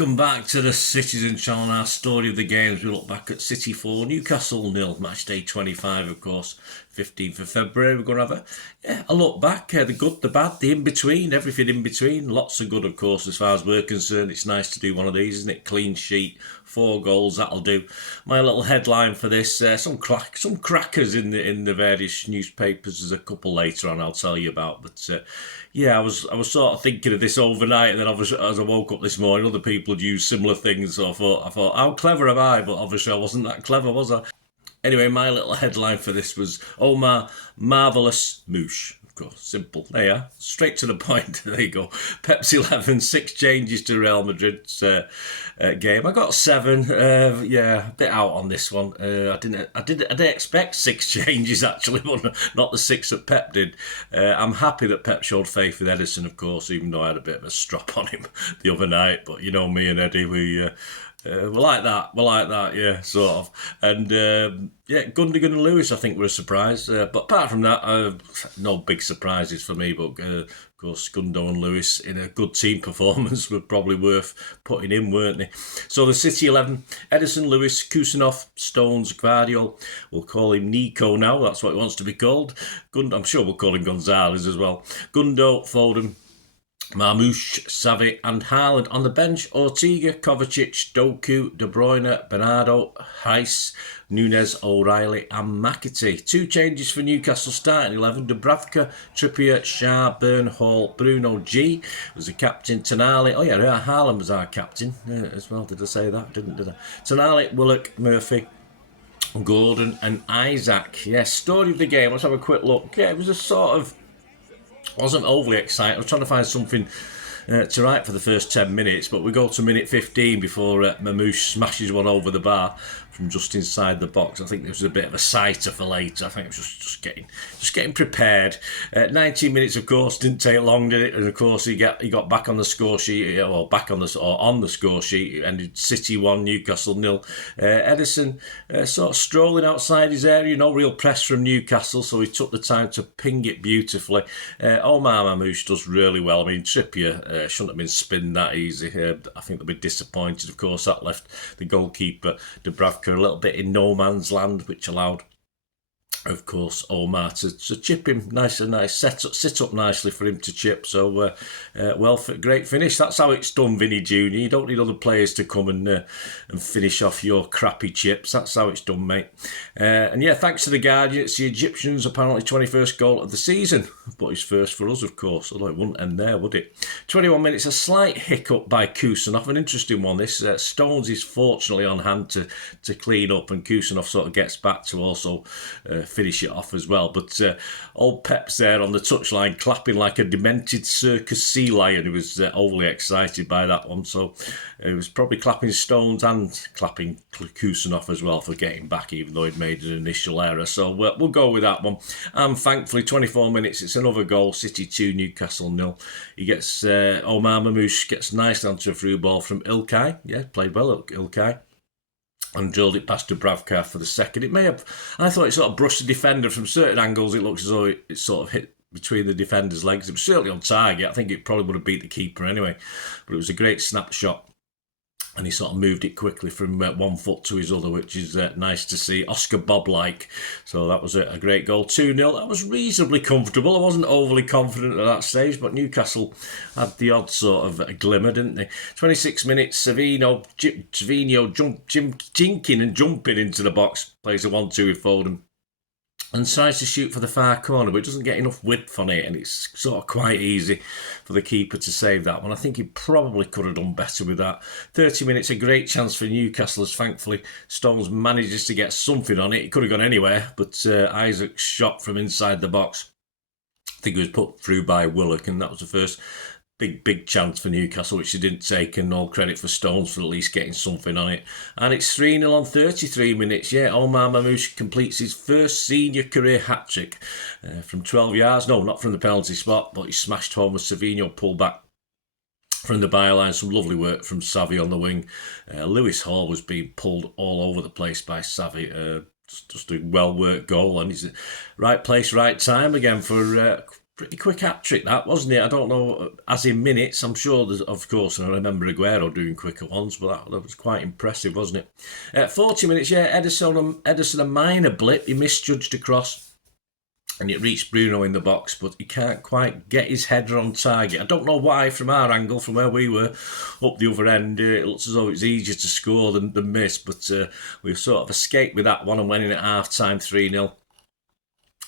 welcome back to the Citizen Channel, our story of the games. We look back at City 4, Newcastle 0, match day 25, of course, 15th of February. We're going to have a look back, the good, the bad, the in-between, everything in between. Lots of good, of course, as far as we're concerned. It's nice to do one of these, isn't it? Clean sheet, 4 goals, that'll do. My little headline for this, some crackers in the various newspapers. There's a couple later on I'll tell you about, but yeah, I was sort of thinking of this overnight, and then obviously as I woke up this morning, other people had used similar things, so I thought, how clever am I? But obviously I wasn't that clever, was I? Anyway, my little headline for this was Omar, Mar-velous, Moush. Of course, simple. There you are. Straight to the point. There you go. Pep's 11, 6 changes to Real Madrid's game. I got 7. Yeah, a bit out on this one. I didn't expect 6 changes actually, but not the 6 that Pep did. I'm happy that Pep showed faith with Edison, of course, even though I had a bit of a strop on him the other night. But you know me and Eddie, we're like that, yeah, sort of. And yeah, Gundogan and Lewis, I think, were a surprise. But apart from that, no big surprises for me. But of course, Gundo and Lewis in a good team performance were probably worth putting in, weren't they? So the City 11, Edison, Lewis, Kusanov, Stones, Guardiola. We'll call him Nico now. That's what he wants to be called. I'm sure we'll call him Gonzalez as well. Gundo, Foden, Moush, Savi and Haaland. On the bench, Ortega, Kovacic, Doku, De Bruyne, Bernardo, Heiss, Nunes, O'Reilly and McAtee. 2 changes for Newcastle starting 11. Dubravka, Trippier, Shah, Burnhall, Bruno G was the captain. Tonali, oh yeah, Haaland was our captain as well. Did I say that? Did I? Tonali, Willock, Murphy, Gordon and Isaac. Yeah, story of the game. Let's have a quick look. Yeah, it was a sort of... wasn't overly excited. I was trying to find something to write for the first 10 minutes, but we go to minute 15 before Moush smashes one over the bar from just inside the box. I think there was a bit of a sighter for later. I think it was just getting prepared. 19 minutes, of course, didn't take long, did it? And of course, he got back on the score sheet, well, on the score sheet. It ended City 1, Newcastle 0. Edison sort of strolling outside his area, no real press from Newcastle, so he took the time to ping it beautifully. Omar Moush does really well. I mean, Trippier shouldn't have been spinned that easy. I think they'll be disappointed. Of course, that left the goalkeeper, Dubravka, a little bit in no man's land, which allowed, of course, Omar to chip him nice and nice, sit up nicely for him to chip. So, great finish. That's how it's done, Vinny Jr. You don't need other players to come and finish off your crappy chips. That's how it's done, mate. And yeah, thanks to the Guardian, it's the Egyptians' apparently 21st goal of the season, but it's first for us, of course. Although it wouldn't end there, would it? 21 minutes, a slight hiccup by Kusanov, an interesting one. This Stones is fortunately on hand to clean up, and Kusanov sort of gets back to also finish it off as well. But old Pep's there on the touchline clapping like a demented circus sea lion. He was overly excited by that one, so he was probably clapping Stones and clapping Kusanov as well for getting back, even though he'd made an initial error. So we'll go with that one. And thankfully, 24 minutes, it's another goal. City 2, Newcastle 0. He gets Omar Moush gets nicely onto a through ball from Ilkay. Yeah, played well, Ilkay, and drilled it past Dubravka for the second. It may have, I thought it sort of brushed the defender from certain angles. It looks as though it sort of hit between the defender's legs. It was certainly on target. I think it probably would have beat the keeper anyway. But it was a great snapshot, and he sort of moved it quickly from one foot to his other, which is nice to see. Oscar Bob-like. So that was a great goal. 2-0. That was reasonably comfortable. I wasn't overly confident at that stage, but Newcastle had the odd sort of glimmer, didn't they? 26 minutes, Savino jinking and jumping into the box. Plays a 1-2 with Foden, and tries to shoot for the far corner, but it doesn't get enough width on it, and it's sort of quite easy for the keeper to save that one. I think he probably could have done better with that. 30 minutes, a great chance for Newcastle, as thankfully Stones manages to get something on it. It could have gone anywhere, but Isaac's shot from inside the box, I think it was put through by Willock, and that was the first big chance for Newcastle, which they didn't take, and all credit for Stones for at least getting something on it. And it's 3-0 on 33 minutes. Yeah, Omar Moush completes his first senior career hat-trick from 12 yards. No, not from the penalty spot, but he smashed home with Savino pulled back from the byline. Some lovely work from Savi on the wing. Lewis Hall was being pulled all over the place by Savi. Just a well-worked goal, and he's right place, right time again for pretty quick hat-trick, that, wasn't it? I don't know, as in minutes, I'm sure there's, of course, and I remember Aguero doing quicker ones, but that was quite impressive, wasn't it? 40 minutes, yeah, Ederson, a minor blip, he misjudged a cross, and it reached Bruno in the box, but he can't quite get his header on target. I don't know why, from our angle, from where we were, up the other end, it looks as though it's easier to score than miss, but we sort of escaped with that one and went in at half-time 3-0.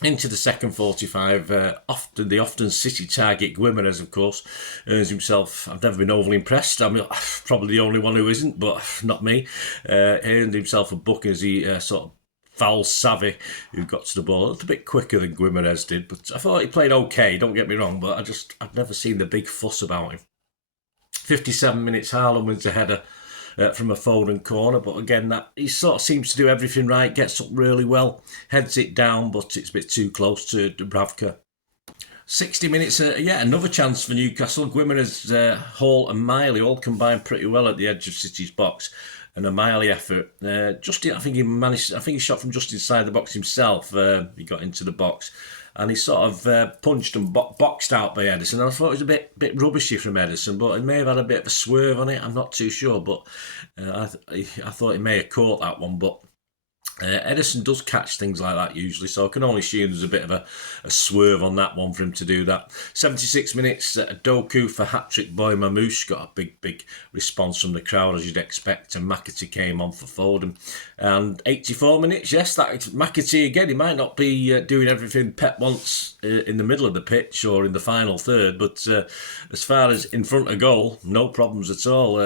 Into the second 45, the often City target Guimarães, of course, earns himself. I've never been overly impressed. I'm probably the only one who isn't, but not me. Earned himself a book as he sort of foul savvy, who got to the ball a little bit quicker than Guimarães did. But I thought he played okay. Don't get me wrong, but I've never seen the big fuss about him. 57 minutes, Haaland wins a header from a Foden corner, but again, that he sort of seems to do everything right, gets up really well, heads it down, but it's a bit too close to Dubravka. 60 minutes, another chance for Newcastle. Guimarães, Hall and Miley all combined pretty well at the edge of City's box, and a Miley effort. I think he shot from just inside the box himself. He got into the box, and he sort of punched and boxed out by Ederson. And I thought it was a bit rubbishy from Ederson, but he may have had a bit of a swerve on it. I'm not too sure, but I thought he may have caught that one. But Ederson does catch things like that usually, so I can only assume there's a bit of a swerve on that one for him to do that. 76 minutes, Doku for hat-trick boy Moush got a big response from the crowd, as you'd expect, and McAtee came on for Foden. And 84 minutes, yes, that McAtee again, he might not be doing everything Pep wants in the middle of the pitch or in the final third, but as far as in front of goal, no problems at all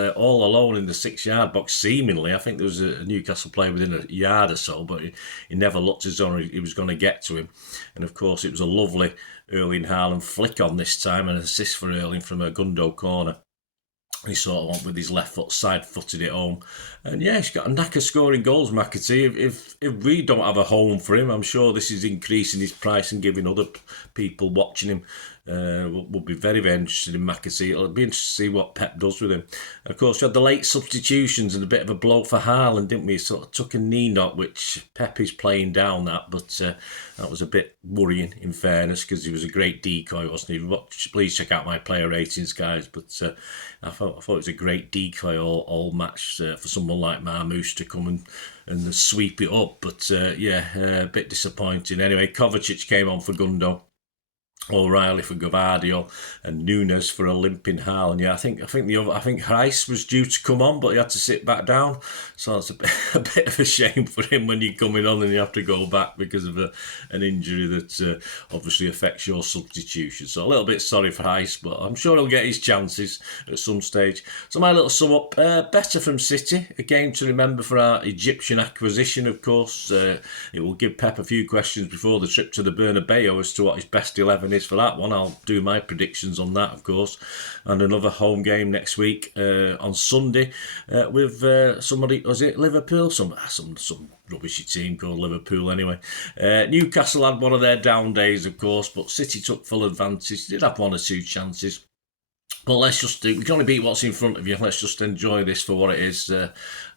alone in the 6-yard box, seemingly. I think there was a Newcastle player within a yard or so, but he never looked as though he was going to get to him. And of course, it was a lovely Erling Haaland flick on this time, an assist for Erling from a Gundo corner. He sort of went with his left foot, side-footed it home. And yeah, he's got a knack of scoring goals, McAtee. If we don't have a home for him, I'm sure this is increasing his price and giving other people watching him will be very, very interested in McAtee. It'll be interesting to see what Pep does with him. And of course, we had the late substitutions and a bit of a blow for Haaland, didn't we? He sort of took a knee knock, which Pep is playing down that, but that was a bit worrying, in fairness, because he was a great decoy, wasn't he? Please check out my player ratings, guys, but I thought it was a great decoy all match for someone like Moush to come and sweep it up, but a bit disappointing. Anyway, Kovacic came on for Gundo, O'Reilly for Gvardiol, and Nunes for a limping Haaland. Yeah, I think Rice was due to come on, but he had to sit back down. So it's a bit of a shame for him when you're coming on and you have to go back because of an injury that obviously affects your substitution. So a little bit sorry for Rice, but I'm sure he'll get his chances at some stage. So my little sum up, better from City, a game to remember for our Egyptian acquisition, of course. It will give Pep a few questions before the trip to the Bernabeu as to what his best 11 is for that one. I'll do my predictions on that, of course. And another home game next week on Sunday with somebody, was it Liverpool? Some rubbishy team called Liverpool anyway. Newcastle had one of their down days, of course, but City took full advantage. Did have one or two chances. But let's just we can only beat what's in front of you. Let's just enjoy this for what it is.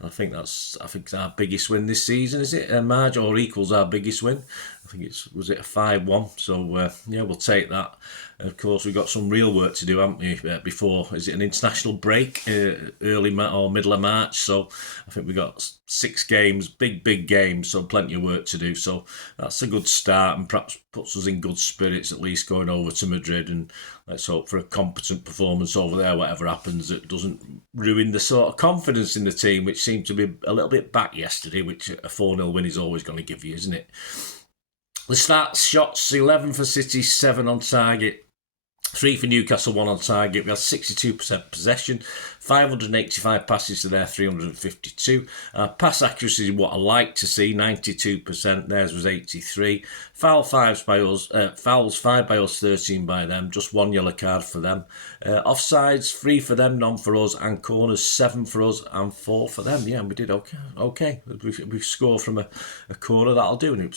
I think it's our biggest win this season, is it? Marge, or equals our biggest win. I think was it a 5-1? So we'll take that. Of course, we've got some real work to do, haven't we? Before, is it an international break, early or middle of March? So I think we've got 6 games, big games, so plenty of work to do. So that's a good start and perhaps puts us in good spirits, at least going over to Madrid. And let's hope for a competent performance over there, whatever happens, that doesn't ruin the sort of confidence in the team, which seemed to be a little bit back yesterday, which a 4-0 win is always going to give you, isn't it? The start shots, 11 for City, 7 on target. 3 for Newcastle, 1 on target. We had 62% possession, 585 passes to their 352. Pass accuracy is what I like to see, 92%. Theirs was 83. Fouls 5 by us, 13 by them. Just 1 yellow card for them. Offsides 3 for them, none for us, and corners 7 for us and 4 for them. Yeah, and we did okay. We scored from a corner, that'll do, and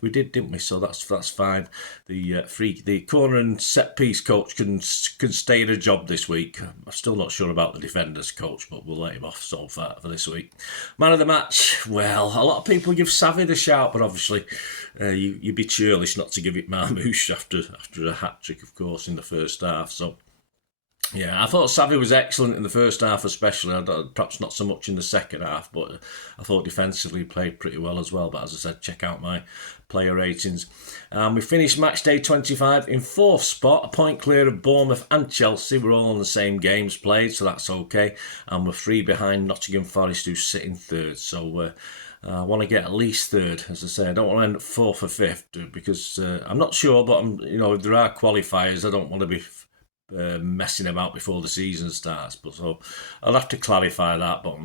we did, didn't we? So that's fine. The corner and set piece coach can stay in a job this week. I'm still not sure about the defenders coach, but we'll let him off so far for this week. Man of the match, well, a lot of people give Savvy the shout, but obviously you'd be churlish not to give it Moush after a hat-trick, of course, in the first half. So, yeah, I thought Savvy was excellent in the first half especially, perhaps not so much in the second half, but I thought defensively he played pretty well as well. But as I said, check out my player ratings. We finished match day 25 in 4th spot, a point clear of Bournemouth and Chelsea. We're all on the same games played, so that's okay. And we're 3 behind Nottingham Forest, who sit in 3rd. So I want to get at least 3rd, as I say. I don't want to end up 4th or 5th because I'm not sure, but if there are qualifiers, I don't want to be messing about before the season starts. But so I'll have to clarify that. But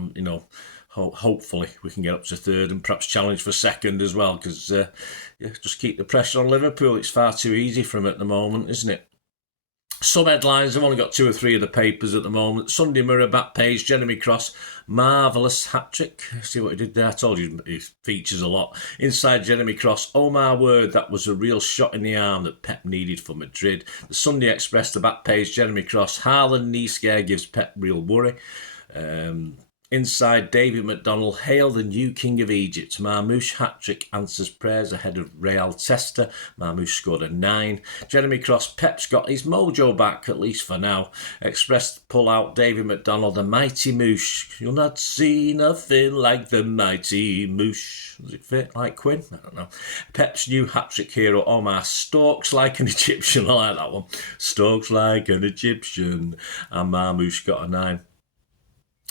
hopefully we can get up to 3rd and perhaps challenge for 2nd as well. Because just keep the pressure on Liverpool. It's far too easy for them at the moment, isn't it? Some headlines, I've only got 2 or 3 of the papers at the moment. Sunday Mirror back page, Jeremy Cross, Mar-velous hat-trick. See what he did there? I told you he features a lot. Inside Jeremy Cross, Omar word that was a real shot in the arm that Pep needed for Madrid. The Sunday Express, the back page, Jeremy Cross, Haaland knee scare gives Pep real worry. Inside David McDonald, hail the new king of Egypt. Moush hat-trick answers prayers ahead of Real Testa. Moush scored a 9. Jeremy Cross, Pep's got his mojo back, at least for now. Express pull out David McDonald, the mighty Moush. You'll not see nothing like the mighty Moush. Does it fit like Quinn? I don't know. Pep's new hat-trick hero, Omar, stalks like an Egyptian. I like that one. Stalks like an Egyptian. And Moush got a 9.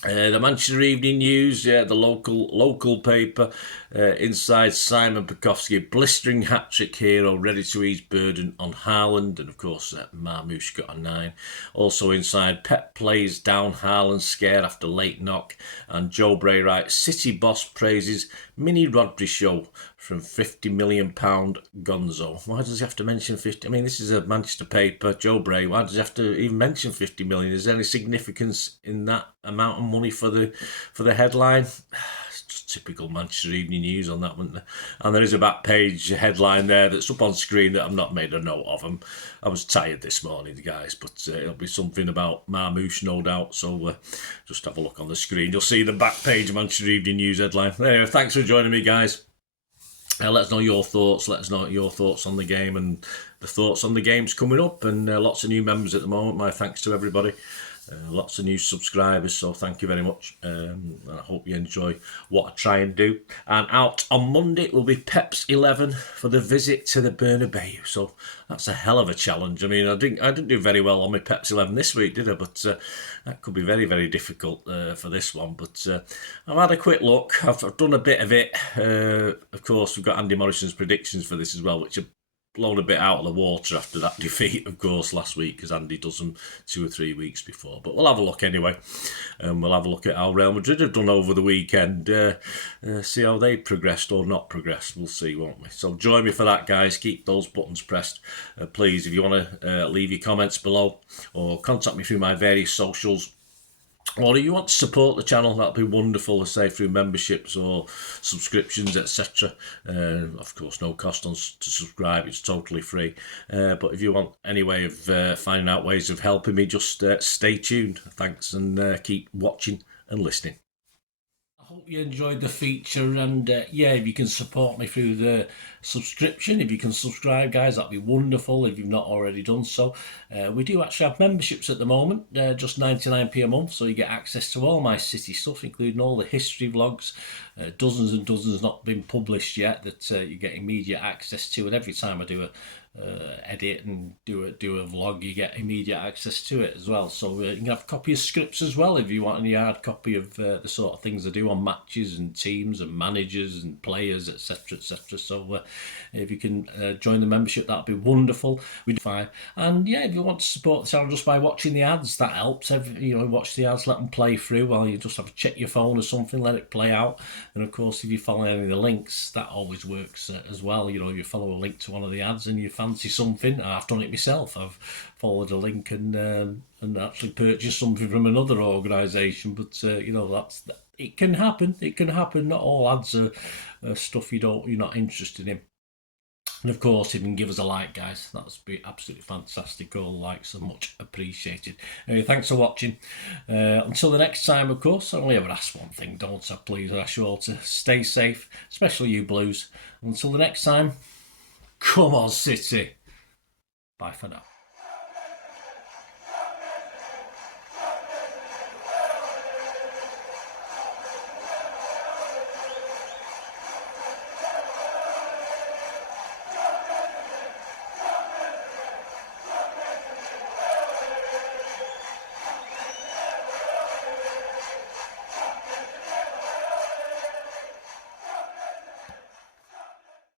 The Manchester Evening News, the local paper, inside Simon Pekowski, blistering hat-trick hero, ready to ease burden on Haaland, and of course Moush got a 9. Also inside, Pep plays down Haaland, scared after late knock, and Joe Bray writes, City boss praises Mini Rodri show from £50 million Gonzo. Why does he have to mention 50? I mean, this is a Manchester paper, Joe Bray. Why does he have to even mention 50 million? Is there any significance in that amount of money for the headline? It's just typical Manchester Evening News on that one. And there is a back page headline there that's up on screen that I've not made a note of. I was tired this morning, guys, but it'll be something about Moush, no doubt. So just have a look on the screen. You'll see the back page Manchester Evening News headline. Anyway, thanks for joining me, guys. Let us know your thoughts. Let us know your thoughts on the game and the thoughts on the games coming up. And lots of new members at the moment. My thanks to everybody. Lots of new subscribers, so thank you very much. And I hope you enjoy what I try and do. And out on Monday will be Pep's 11 for the visit to the Bernabeu. So that's a hell of a challenge. I mean, I didn't do very well on my Pep's 11 this week, did I? But that could be very, very difficult for this one. But I've had a quick look. I've done a bit of it. Of course, we've got Andy Morrison's predictions for this as well, which are blown a bit out of the water after that defeat, of course, last week, because Andy does them 2 or 3 weeks before. But we'll have a look anyway. We'll have a look at how Real Madrid have done over the weekend. See how they progressed or not progressed. We'll see, won't we? So join me for that, guys. Keep those buttons pressed. Please, if you want to leave your comments below or contact me through my various socials, or if you want to support the channel, that'd be wonderful, say through memberships or subscriptions, etc. Of course, no cost to subscribe, it's totally free. But if you want any way of finding out ways of helping me, just stay tuned. Thanks, and keep watching and listening. I hope you enjoyed the feature, and if you can support me through the subscription, if you can subscribe, guys, that'd be wonderful if you've not already done so. We do actually have memberships at the moment, just 99p a month, so you get access to all my City stuff, including all the history vlogs, dozens and dozens not been published yet, that you get immediate access to, and every time I do a edit and do a vlog, you get immediate access to it as well. So you can have a copy of scripts as well if you want any hard copy of the sort of things I do on matches and teams and managers and players, etc, etc. So if you can join the membership, that'd be wonderful. We'd fine. And if you want to support the channel just by watching the ads, that helps. Watch the ads, let them play through while you just have to check your phone or something, let it play out. And of course, if you follow any of the links, that always works as well. You follow a link to one of the ads and you fancy something. I've done it myself. I've followed a link and actually purchased something from another organisation. But it can happen. It can happen. Not all ads are stuff you're not interested in. And of course, if you can give us a like, guys, that would be absolutely fantastic. All the likes are much appreciated. Anyway, thanks for watching. Until the next time, of course, I only ever ask one thing, don't I? Please, I ask you all to stay safe, especially you Blues. Until the next time, come on, City. Bye for now.